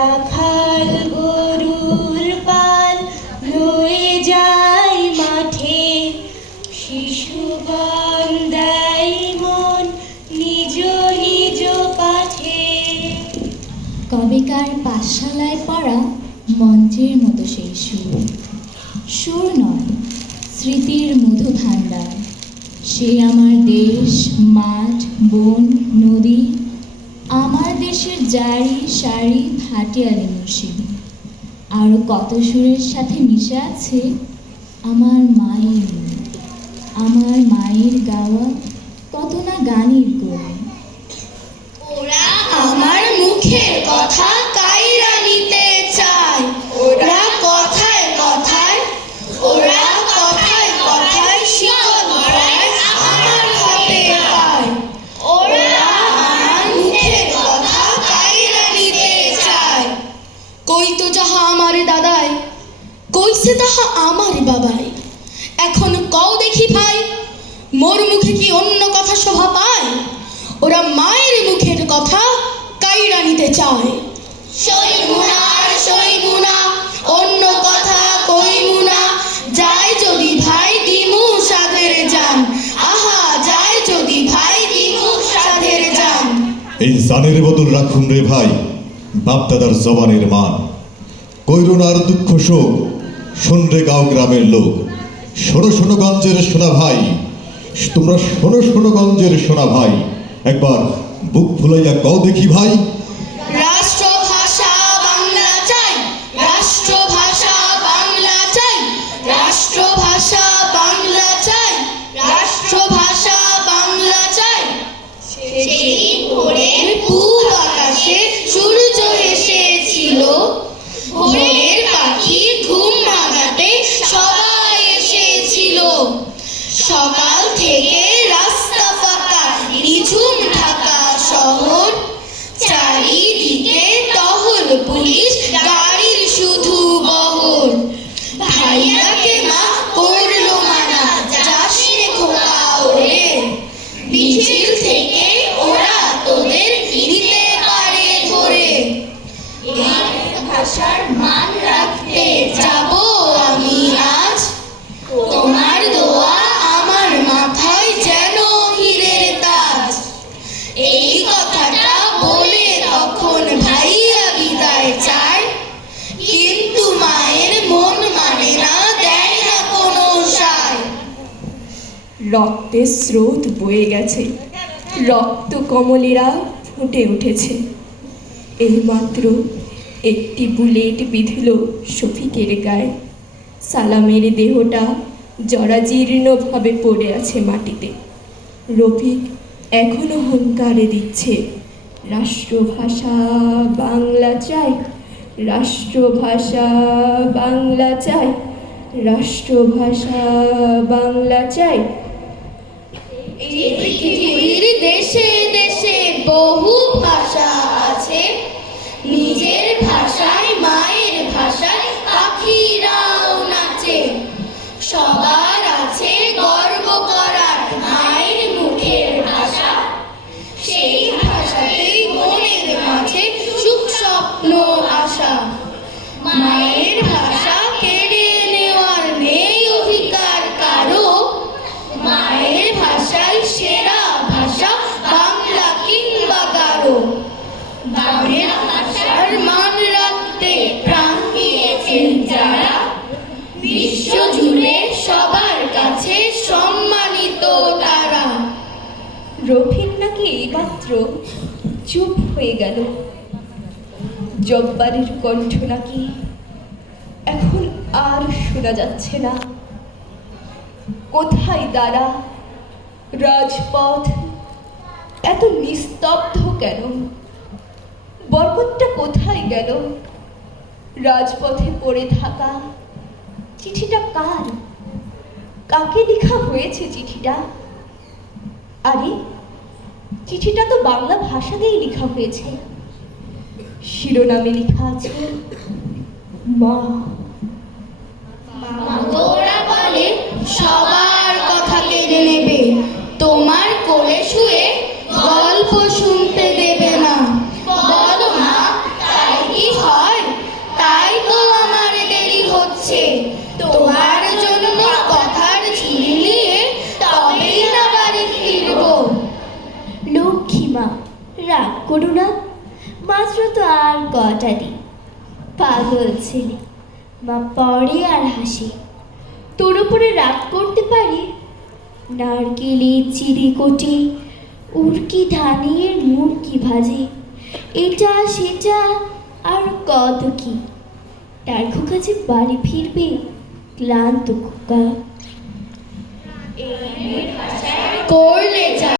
রাখাল গরুর পাল লয়ে যায় মাঠে, শিশুগণ দেয় মন নিজ নিজ পাঠে। কবেকার পাঠশালায় পড়া মন্ত্রের মতো সেই সুর, সুর নয় স্মৃতির মধু ভাণ্ডার। সে আমার দেশ, মাঠ, বন, নদী, আমার দেশের জারি সারি ভাটিয়ালি মুর্শিদি। আরও কত সুরের সাথে মিশে আছে আমার মায়ের গাওয়া কত না গানের করে। ওরা আমার মুখের কথা কাইরা নিতে চায়, ওরা কথায় কথায়, ওরা কথায় কথায় শিকল ধরায় আমার হাতে পায়। ওরা আমার মুখের কথা কাইরা নিতে চায়। কই তো যাহা আমার দাদায়, কইছে তাহা আমার বাবাই। এখন কও দেখি ভাই, মোর মুখে কি অন্য কথা শোভা পায়? ওরা মায়ের মুখের কথা কাইরা নিতে চায়। সইমুনা অন্য কথা কইমুনা, যায় যদি ভাই দিমু সাধের জান। আহা যায় যদি ভাই দিমু সাধের জান। এই জানের বদল রাখুন রে ভাই বাপ দাদার জবানের মান। কৈরুনার দুঃখ শোক শোন রে গাঁও গ্রামের লোক। শোনো শোনো গঞ্জের সোনা ভাই, তোমরা শোনো শোনো গঞ্জের সোনা ভাই। একবার বুক ফুলাইয়া কও দেখি ভাই, রাষ্ট্রভাষা বাংলা চাই, রাষ্ট্রভাষা বাংলা চাই, রাষ্ট্রভাষা বাংলা চাই, রাষ্ট্রভাষা বাংলা চাই। সেই ভোরের পূব আকাশে সূর্য এসেছিল, ভোরের পাখি ঘুম ভাঙাতে সবাই এসেছিল। সকাল থেকে রাস্তা ফাঁকা, নিঝুম ঢাকা শহর, চারিদিকে টহল পুলিশ, গাড়ির শুধু বহর। ভাইয়াকে মা করলো মানা, যাস রে খোকা ওরে, মিছিল থেকে ওরা তোদের নিতে পারে ধরে। এই ভাষার মান রাখতে যাব আমি আজ, তোমার দোয়া আমার মাথায় যেন হীরের তাজ। এই কথাটা বলে তখন ভাইয়া বিদায় চায়, কিন্তু মায়ের মন মানে না, দেয় না কোনো সায়। রক্তের স্রোত বয়ে গেছে, রক্ত কমলেরা ফুটে উঠেছে। এইমাত্র একটি বুলেট বিঁধল শফিকের গায়ে। সালামের দেহটা জরাজীর্ণভাবে পড়ে আছে মাটিতে। রফিক এখনো হুঙ্কারে দিচ্ছে, রাষ্ট্রভাষা বাংলা চাই, রাষ্ট্রভাষা বাংলা চাই, রাষ্ট্রভাষা বাংলা চাই। এই পৃথিবীর দেশে দেশে বহু ভাষা আছে, নিজের ভাষায় মায়ের ভাষায় পাখিরাও নাচে। সবার আছে গর্ব করার মায়ের মুখের ভাষা, সেই ভাষাতেই মনের মাঝে সুখ স্বপ্ন আশা। মায়ের ভাষা কেড়ে নেওয়ার নেই অধিকার কারো, মায়ের ভাষাই সেরা ভাষা বাংলা কিংবা গারো। মায়ের ভাষার মান রাখতে প্রাণ দিয়েছেন যারা, বিশ্ব জুড়ে সবার কাছে সম্মানিত তারা। রফিক নাকি এইমাত্র চুপ হয়ে গেল। জব্বারের কণ্ঠ নাকি এখন আর শোনা যাচ্ছে না। কোথায় দাঁড়া রাজপথ, এত নিস্তব্ধ কেন? বরকতটা কোথায় গেল? রাজপথে পড়ে থাকা চিঠিটা কার? কাকে লেখা হয়েছে চিঠিটা? আরে চিঠিটা তো বাংলা ভাষাতেই লেখা হয়েছে। শিরোনামে লেখা আছে মা। ওরা বলে সবার কথা কেড়ে নেবে, তোমার কোলে শুয়ে গল্প শুনতে দেবে না। বলো মা, তাই কি হয়? তো আর কটা দিন, পাগল ছেলে, মা পড়ে আর হাসে। তোর উপরে রাগ করতে পারি? নারকেলে চিড়ে কোটে, উড়কি ধানের মুড়কি ভাজে, এটা সেটা আর কত কি। তার খোকা যে বাড়ি ফিরবে, ক্লান্ত খোকা। করলে